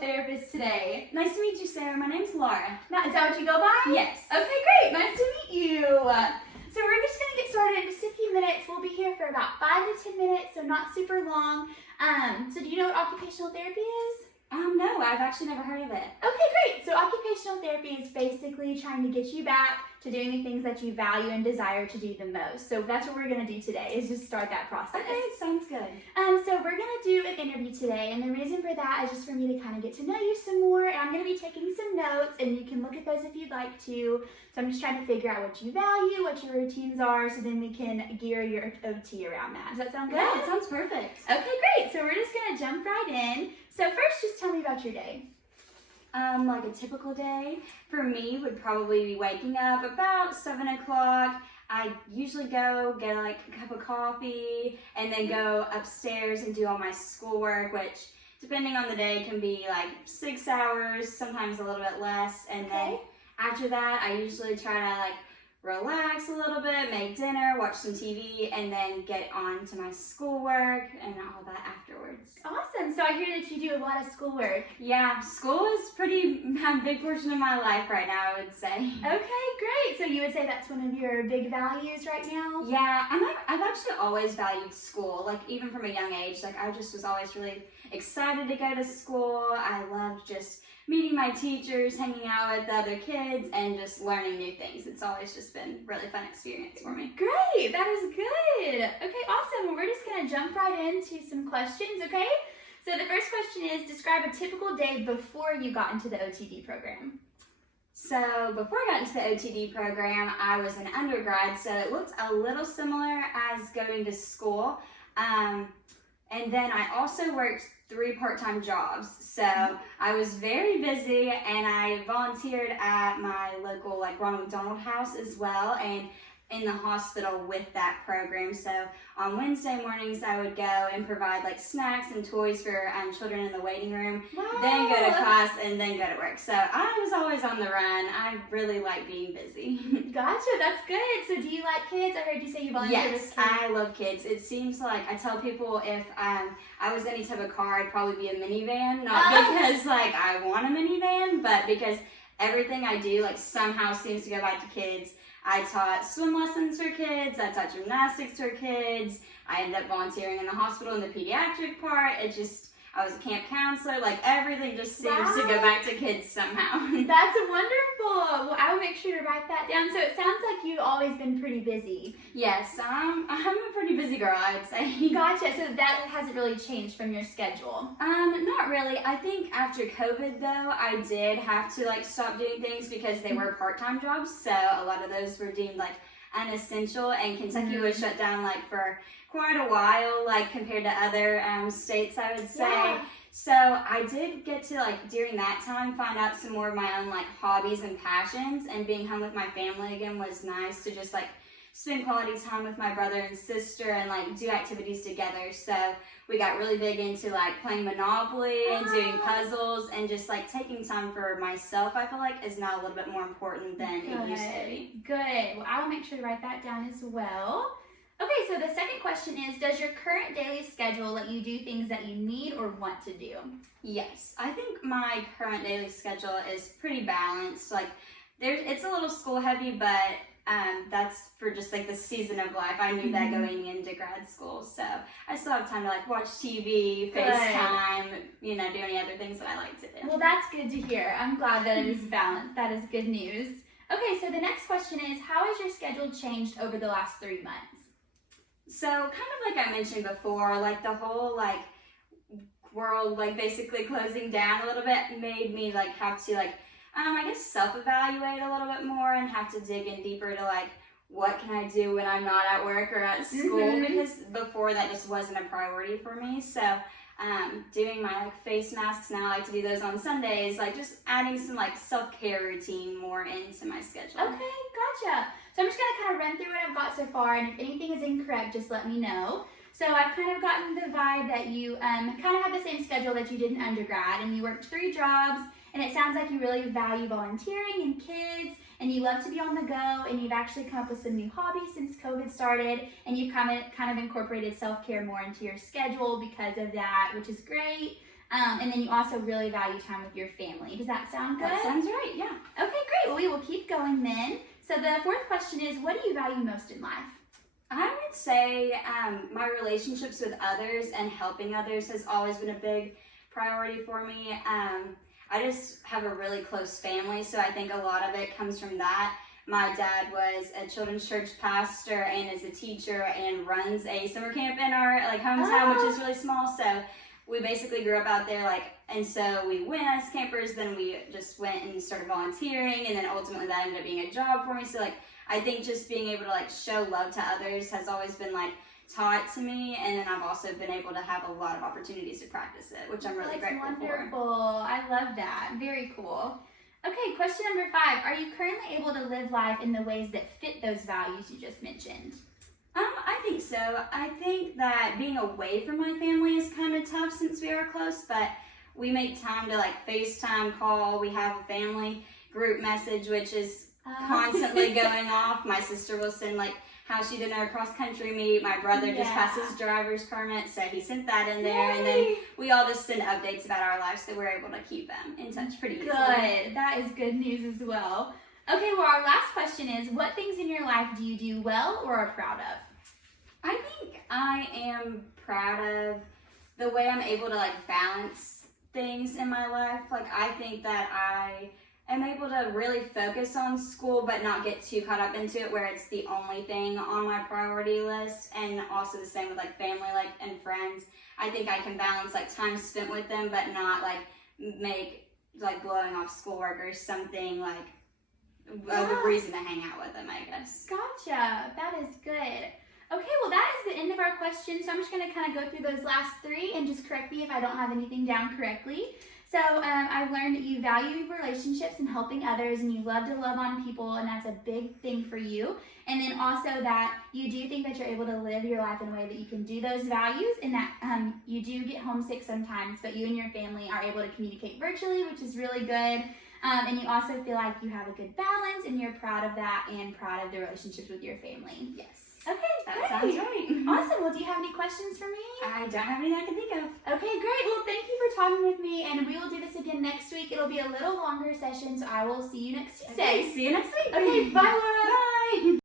therapist today. Nice to meet you, Sarah. My name's Laura. Now, is that what you go by? Yes. Okay, great. Nice to meet you. So we're just going to get started in just a few minutes. We'll be here for about 5 to 10 minutes, so not super long. So do you know what occupational therapy is? No, I've actually never heard of it. Okay, great. So occupational therapy is basically trying to get you back to doing the things that you value and desire to do the most. So that's what we're going to do today, is just start that process. Okay, sounds good. So we're going to do an interview today, and the reason for that is just for me to kind of get to know you some more, and I'm going to be taking some notes, and you can look at those if you'd like to. So I'm just trying to figure out what you value, what your routines are, so then we can gear your OT around that. Does that sound good? Yeah, it sounds perfect. Okay, great. So we're just going to jump right in. So first, just tell me about your day. Like a typical day for me would probably be waking up about 7 o'clock. I usually go get like a cup of coffee and then go upstairs and do all my schoolwork, which depending on the day can be like 6 hours, sometimes a little bit less. And then after that, I usually try to like relax a little bit, make dinner, watch some TV, and then get on to my schoolwork and all that afterwards. Awesome. So I hear that you do a lot of schoolwork. Yeah, school is a big portion of my life right now, I would say. Okay, great. So you would say that's one of your big values right now? Yeah, I've actually always valued school, like even from a young age. Like I just was always really excited to go to school. I loved just meeting my teachers, hanging out with the other kids, and just learning new things. It's always just been a really fun experience for me. Great, that is good. Okay, awesome. Well, we're just gonna jump right into some questions, okay? So the first question is, describe a typical day before you got into the OTD program. So before I got into the OTD program, I was an undergrad, so it looked a little similar as going to school. And then I also worked 3 part-time jobs. So I was very busy, and I volunteered at my local like Ronald McDonald House as well, and in the hospital with that program. So on Wednesday mornings I would go and provide like snacks and toys for children in the waiting room, then go to class, and then go to work. So I was always on the run. I really like being busy. Gotcha, that's good. So do you like kids? I heard you say you volunteer with kids. Yes, I love kids. It seems like I tell people if I was any type of car, I'd probably be a minivan. Not because like I want a minivan, but because everything I do like somehow seems to go back to kids. I taught swim lessons for kids, I taught gymnastics for kids, I ended up volunteering in the hospital in the pediatric part. I was a camp counselor, like everything just seems to go back to kids somehow. That's wonderful. Well, I will make sure to write that down. So it sounds like you've always been pretty busy. Yes, I'm a pretty busy girl, I would say. Gotcha. So that hasn't really changed from your schedule? Not really. I think after COVID though, I did have to like stop doing things because they were part-time jobs. So a lot of those were deemed like unessential, and Kentucky was shut down like for quite a while, like compared to other states, I would say. Yeah. So I did get to like during that time find out some more of my own like hobbies and passions, and being home with my family again was nice to just like spend quality time with my brother and sister and like do activities together. So we got really big into like playing Monopoly and doing puzzles, and just like taking time for myself, I feel like is now a little bit more important than it used to be. Good. Well, I will make sure to write that down as well. Okay, so the second question is, does your current daily schedule let you do things that you need or want to do? Yes, I think my current daily schedule is pretty balanced. Like, it's a little school heavy, but that's for just like the season of life. I knew that going into grad school, so I still have time to like watch TV, FaceTime, do any other things that I like to do. Well, that's good to hear. I'm glad that it is balanced. That is good news. Okay, so the next question is, how has your schedule changed over the last 3 months? So kind of like I mentioned before, like the whole like world like basically closing down a little bit made me like have to like I guess self-evaluate a little bit more and have to dig in deeper to like what can I do when I'm not at work or at school, because before that just wasn't a priority for me. So doing my like face masks now, I like to do those on Sundays, like just adding some like self-care routine more into my schedule. Okay, gotcha. So I'm just gonna kind of run through what I've got so far, and if anything is incorrect, just let me know. So I've kind of gotten the vibe that you kind of have the same schedule that you did in undergrad, and you worked 3 jobs, and it sounds like you really value volunteering and kids, and you love to be on the go, and you've actually come up with some new hobbies since COVID started, and you've kind of incorporated self-care more into your schedule because of that, which is great. And then you also really value time with your family. Does that sound good? That sounds right, yeah. Okay, great. Well, we will keep going then. So the fourth question is, what do you value most in life? I would say my relationships with others and helping others has always been a big priority for me. I just have a really close family, so I think a lot of it comes from that. My dad was a children's church pastor and is a teacher and runs a summer camp in our hometown, which is really small. So we basically grew up out there, and so we went as campers, then we just went and started volunteering, and then ultimately that ended up being a job for me. So I think just being able to show love to others has always been taught to me, and then I've also been able to have a lot of opportunities to practice it, which I'm really grateful wonderful. for. I love that. Very cool. Okay, question number 5. Are you currently able to live life in the ways that fit those values you just mentioned? I think so. I think that being away from my family is kind of tough since we are close, but we make time to FaceTime call. We have a family group message, which is constantly going off. My sister will send how she did our cross-country meet. My brother just passed his driver's permit, so he sent that in there. Yay. And then we all just send updates about our lives, so we're able to keep them in touch pretty easily. Good. That is good news as well. Okay, well, our last question is, what things in your life do you do well or are proud of? I think I am proud of the way I'm able to balance things in my life. I think that I am able to really focus on school but not get too caught up into it where it's the only thing on my priority list, and also the same with family and friends. I think I can balance time spent with them but not make blowing off schoolwork or something the reason to hang out with them, I guess. Gotcha. That is good. Okay, well that is the end of our questions. So I'm just going to kind of go through those last 3 and just correct me if I don't have anything down correctly. So I've learned that you value relationships and helping others, and you love to love on people, and that's a big thing for you. And then also that you do think that you're able to live your life in a way that you can do those values, and that you do get homesick sometimes, but you and your family are able to communicate virtually, which is really good. And you also feel like you have a good balance, and you're proud of that and proud of the relationships with your family. Yes. Okay, that sounds right. Awesome. Well, do you have any questions for me? I don't have anything I can think of. Okay, great. Well, thank you for talking with me, and we will do this again next week. It'll be a little longer session, so I will see you next Tuesday. Okay, see you next week. Okay, bye, Laura. Bye.